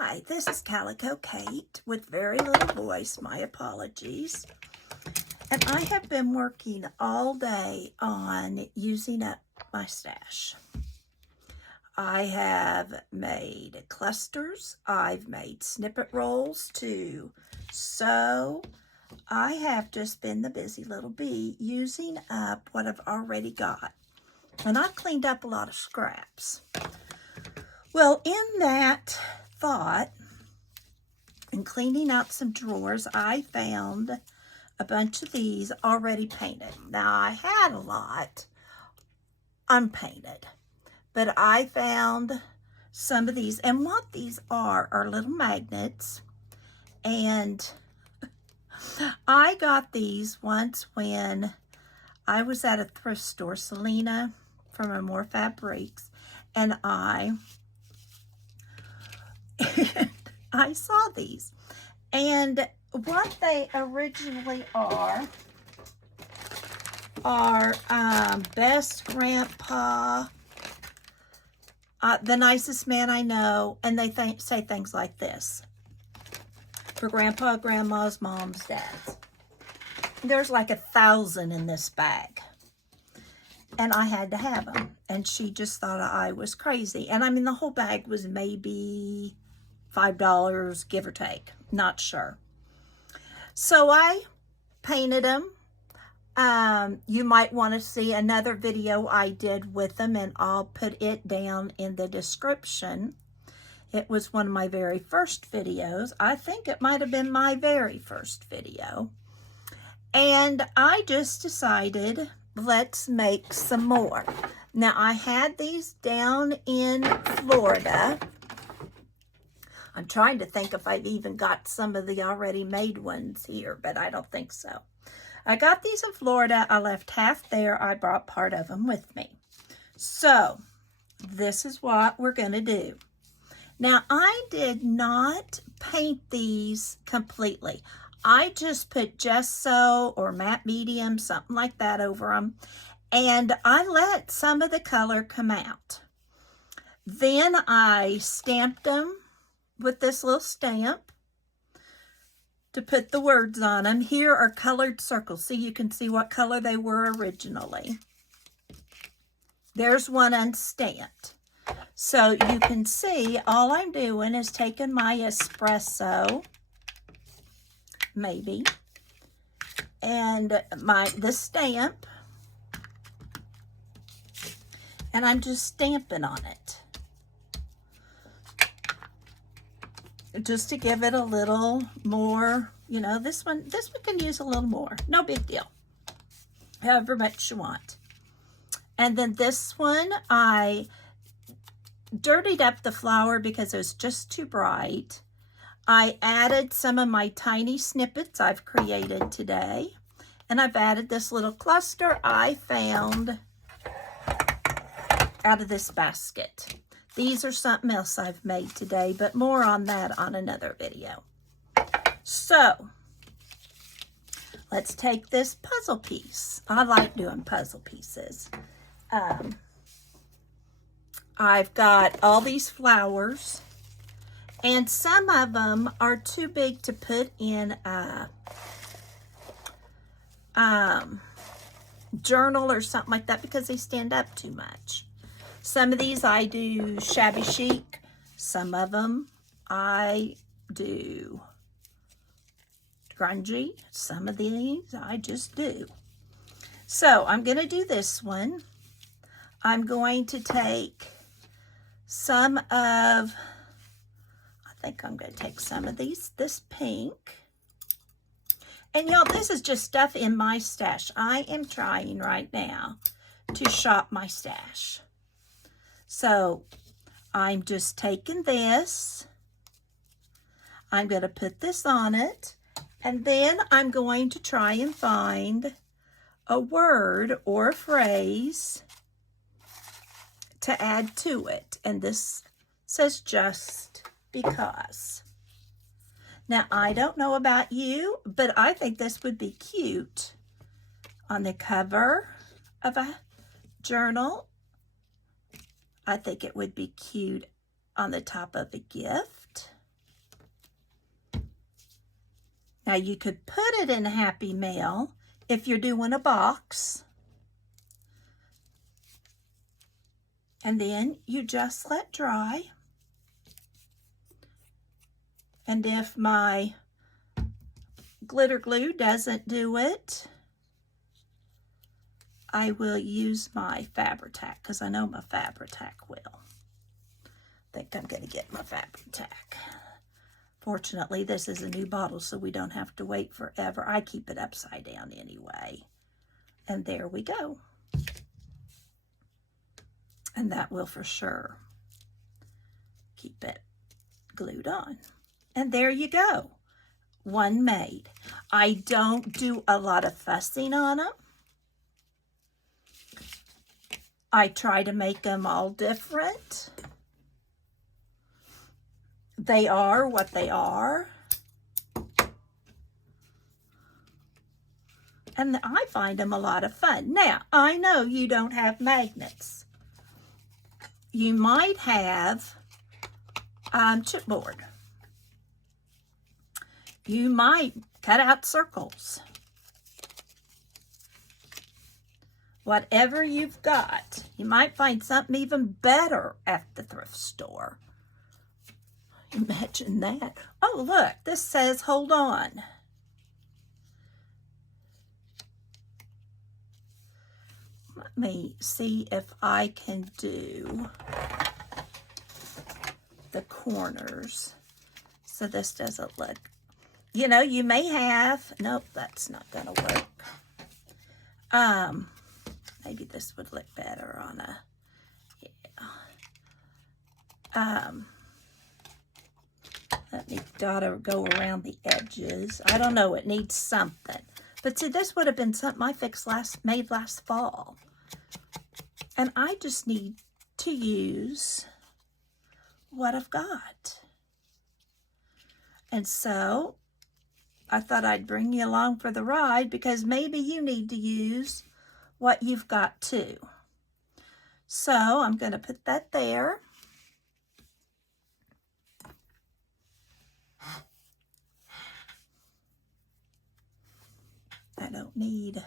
Hi, this is Calico Kate with very little voice. My apologies. And I have been working all day on using up my stash. I have made clusters. I've made snippet rolls to sew. I have just been the busy little bee using up what I've already got. And I've cleaned up a lot of scraps. Well, in that thought and cleaning out some drawers, I found a bunch of these already painted. Now, I had a lot unpainted, but I found some of these, and what these are little magnets, and I got these once when I was at a thrift store, Selena from Amore Fabrics, and I saw these, and what they originally are best grandpa, the nicest man I know, and they say things like this for grandpa, grandmas, moms, dads. There's like 1,000 in this bag, and I had to have them, and she just thought I was crazy. And I mean, the whole bag was maybe $5, give or take, not sure. So I painted them. You might want to see another video I did with them, and I'll put it down in the description. It was one of my very first videos. I think it might have been my very first video. And I just decided, let's make some more. Now, I had these down in Florida. I'm trying to think if I've even got some of the already made ones here, but I don't think so. I got these in Florida. I left half there. I brought part of them with me. So, this is what we're going to do. Now, I did not paint these completely. I just put gesso or matte medium, something like that over them, and I let some of the color come out. Then I stamped them with this little stamp to put the words on them. Here are colored circles, so you can see what color they were originally. There's one unstamped. So you can see all I'm doing is taking my espresso, maybe, and the stamp, and I'm just stamping on it, just to give it a little more. You know, this one can use a little more, no big deal, however much you want. And then this one, I dirtied up the flower because it was just too bright. I added some of my tiny snippets I've created today, and I've added this little cluster I found out of this basket. These are something else I've made today, but more on that on another video. So, let's take this puzzle piece. I like doing puzzle pieces. I've got all these flowers, and some of them are too big to put in a journal or something like that because they stand up too much. Some of these I do shabby chic. Some of them I do grungy. Some of these I just do. So I'm going to do this one. I'm going to take some of, I think I'm going to take some of this pink. And y'all, this is just stuff in my stash. I am trying right now to shop my stash. So I'm just taking this. I'm going to put this on it. And then I'm going to try and find a word or a phrase to add to it. And this says just because. Now, I don't know about you, but I think this would be cute on the cover of a journal. I think it would be cute on the top of a gift. Now you could put it in Happy Mail if you're doing a box. And then you just let dry. And if my glitter glue doesn't do it, I will use my Fabri-Tac, because I know my Fabri-Tac will. I think I'm going to get my Fabri-Tac. Fortunately, this is a new bottle, so we don't have to wait forever. I keep it upside down anyway. And there we go. And that will for sure keep it glued on. And there you go. One made. I don't do a lot of fussing on them. I try to make them all different. They are what they are. And I find them a lot of fun. Now, I know you don't have magnets. You might have chipboard. You might cut out circles. Whatever you've got, you might find something even better at the thrift store. Imagine that. Oh, look, this says, hold on. Let me see if I can do the corners so this doesn't look, you know, you may have, nope, that's not gonna work. Maybe this would look better on a, yeah. Let me go around the edges. I don't know, it needs something. But see, this would have been something I made last fall. And I just need to use what I've got. And so I thought I'd bring you along for the ride, because maybe you need to use what you've got too. So I'm going to put that there. I don't need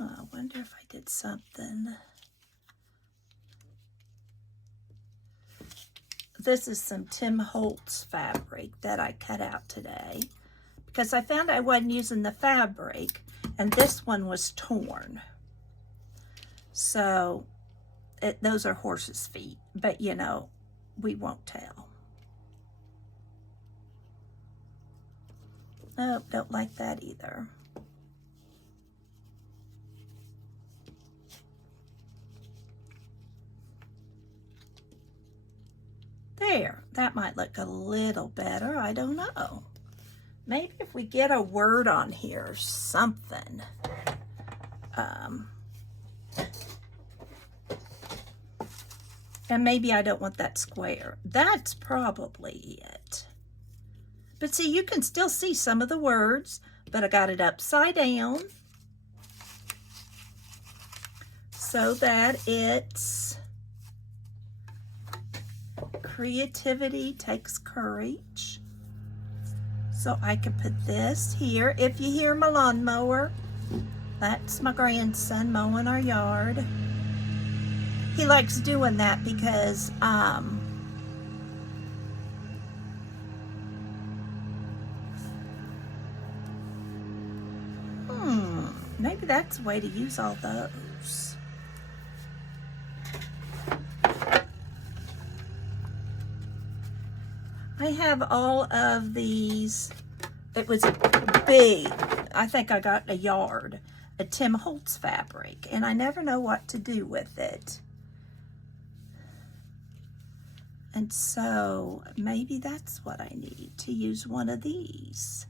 I wonder if I did something. This is some Tim Holtz fabric that I cut out today, because I found I wasn't using the fabric, and this one was torn. So those are horse's feet, but you know, we won't tell. Oh, don't like that either. There, that might look a little better. I don't know. Maybe if we get a word on here or something. And maybe I don't want that square. That's probably it. But see, you can still see some of the words, but I got it upside down so that it's creativity takes courage. So I can put this here. If you hear my lawnmower, that's my grandson mowing our yard. He likes doing that because maybe that's a way to use all those. I have all of these. It was big. I think I got a yard, a Tim Holtz fabric, and I never know what to do with it. And so maybe that's what I need, to use one of these.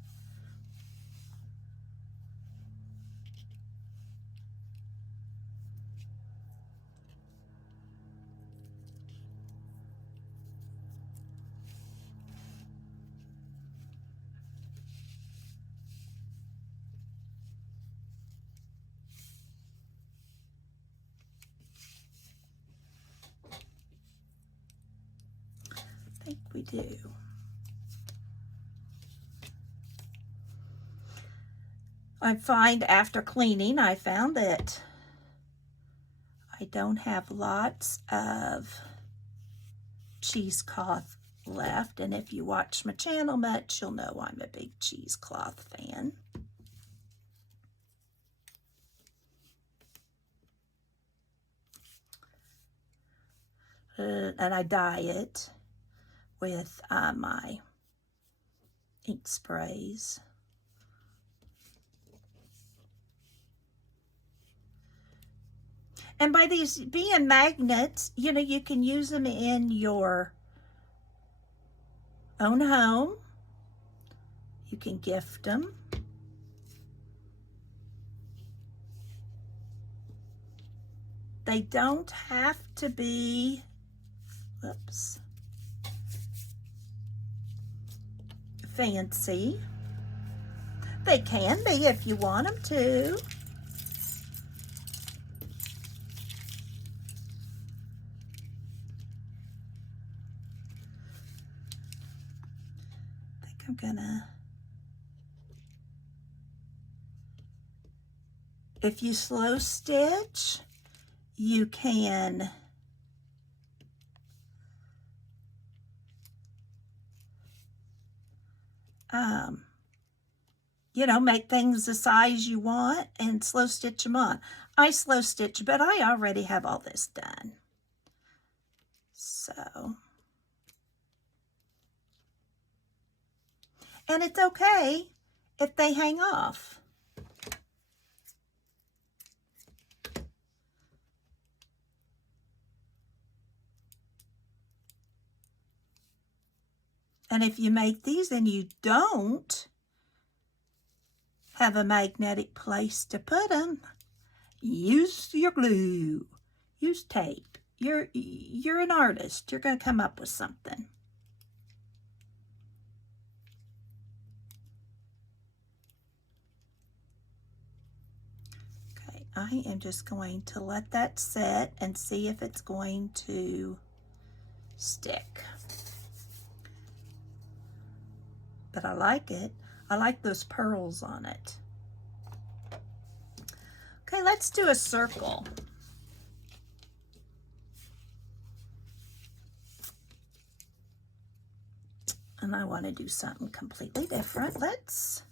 I we do. I find after cleaning, I found that I don't have lots of cheesecloth left. And if you watch my channel much, you'll know I'm a big cheesecloth fan. And I dye it with my ink sprays. And by these being magnets, you know, you can use them in your own home. You can gift them. They don't have to be, whoops, fancy. They can be if you want them to. I think I'm gonna, if you slow stitch, you can you know, make things the size you want and slow stitch them on. I slow stitch, but I already have all this done. So, and it's okay if they hang off. And if you make these and you don't have a magnetic place to put them, use your glue, use tape. You're an artist. You're going to come up with something. Okay, I am just going to let that set and see if it's going to stick. But I like it. I like those pearls on it. Okay, let's do a circle. And I want to do something completely different. Let's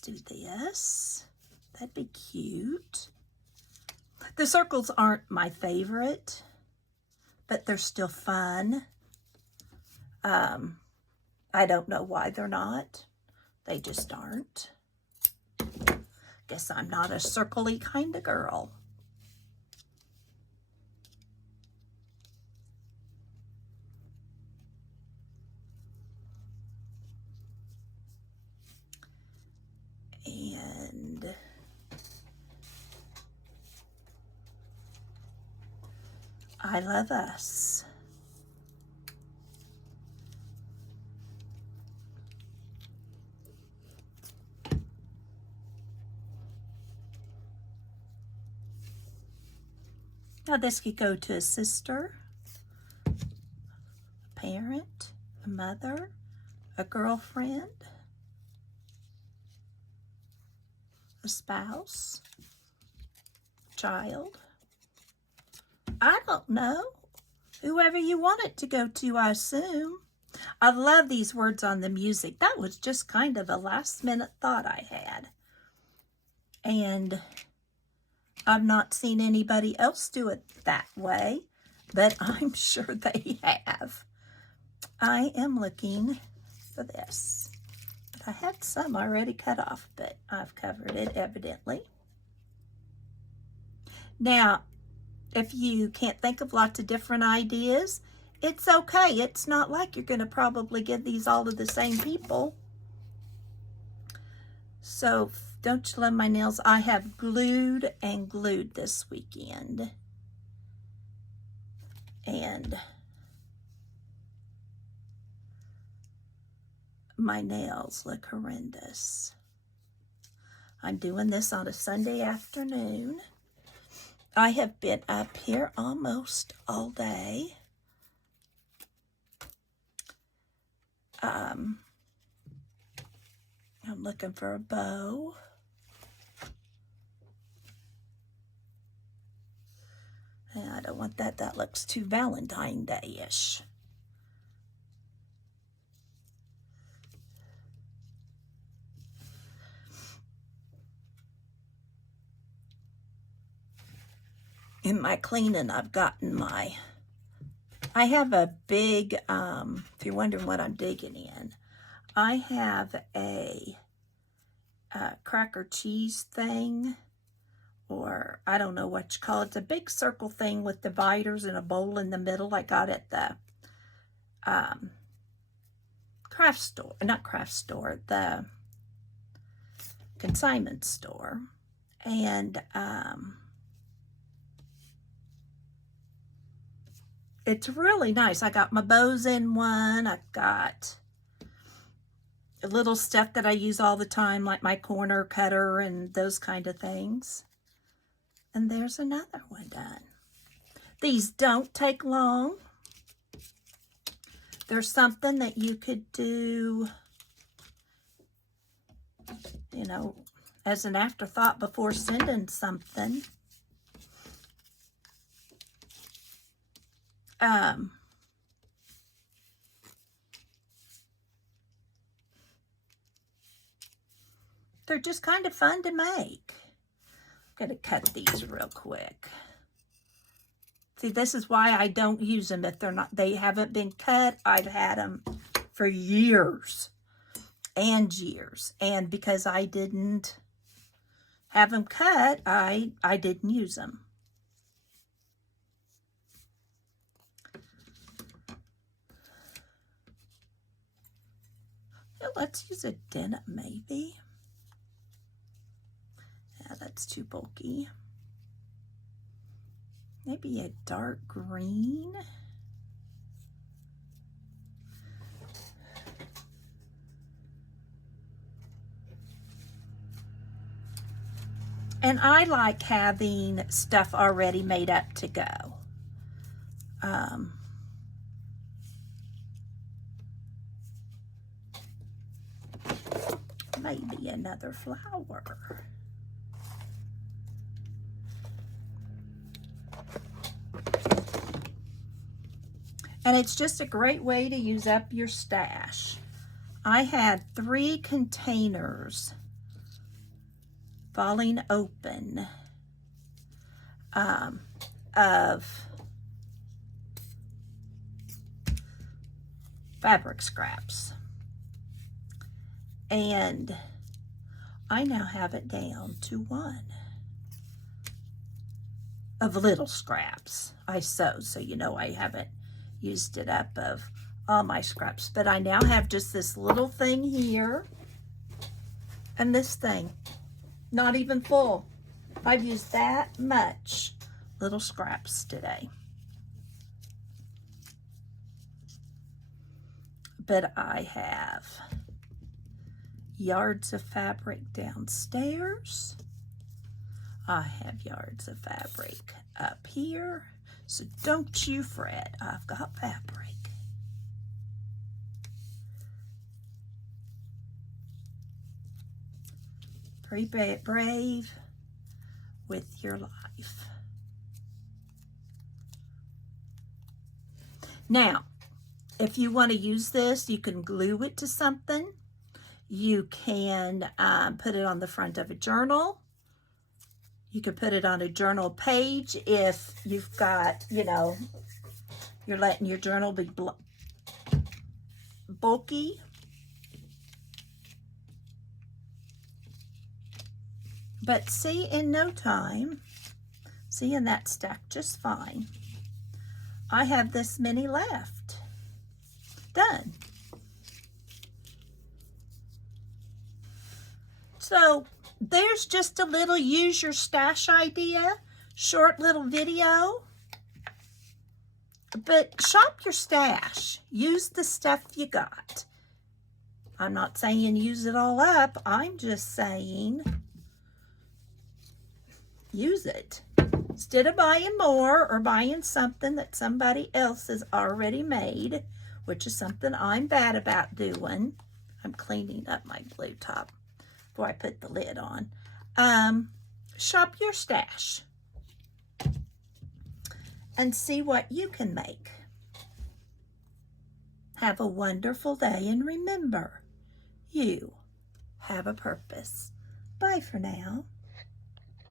do this. That'd be cute. The circles aren't my favorite, but they're still fun. I don't know why they're not. They just aren't. Guess I'm not a circle-y kind of girl. And I love us. Now this could go to a sister, a parent, a mother, a girlfriend, a spouse, child. I don't know. Whoever you want it to go to, I assume. I love these words on the music. That was just kind of a last minute thought I had. And I've not seen anybody else do it that way, but I'm sure they have. I am looking for this. But I had some already cut off, but I've covered it evidently. Now, if you can't think of lots of different ideas, it's okay. It's not like you're going to probably give these all to the same people. So, don't you love my nails? I have glued and glued this weekend. And my nails look horrendous. I'm doing this on a Sunday afternoon. I have been up here almost all day. I'm looking for a bow. And I don't want that. That looks too Valentine Day-ish. In my cleaning, I've gotten my, I have a big, if you're wondering what I'm digging in, I have a cracker cheese thing, or I don't know what you call it. It's a big circle thing with dividers and a bowl in the middle. I got at the craft store, not craft store, the consignment store. And it's really nice. I got my bows in one. I've got a little stuff that I use all the time, like my corner cutter and those kind of things. And there's another one done. These don't take long. There's something that you could do, you know, as an afterthought before sending something. They're just kind of fun to make. I'm going to cut these real quick. See, this is why I don't use them if they're not, they haven't been cut. I've had them for years and years. And because I didn't have them cut, I didn't use them. Let's use a denim maybe. Yeah, that's too bulky. Maybe a dark green. And I like having stuff already made up to go. Maybe another flower. And it's just a great way to use up your stash. I had 3 containers falling open of fabric scraps. And I now have it down to 1 of little scraps I sewed. So you know I haven't used it up of all my scraps. But I now have just this little thing here and this thing. Not even full. I've used that much little scraps today. But I have yards of fabric downstairs. I have yards of fabric up here. So don't you fret, I've got fabric. Be brave with your life. Now, if you want to use this, you can glue it to something. You can put it on the front of a journal. You could put it on a journal page if you've got, you know, you're letting your journal be bulky. But see, in no time, see, and that stacked just fine. I have this many left. Done. So there's just a little use your stash idea, short little video. But shop your stash. Use the stuff you got. I'm not saying use it all up. I'm just saying use it. Instead of buying more or buying something that somebody else has already made, which is something I'm bad about doing. I'm cleaning up my glue top before I put the lid on. Shop your stash and see what you can make. Have a wonderful day, and remember, you have a purpose. Bye for now.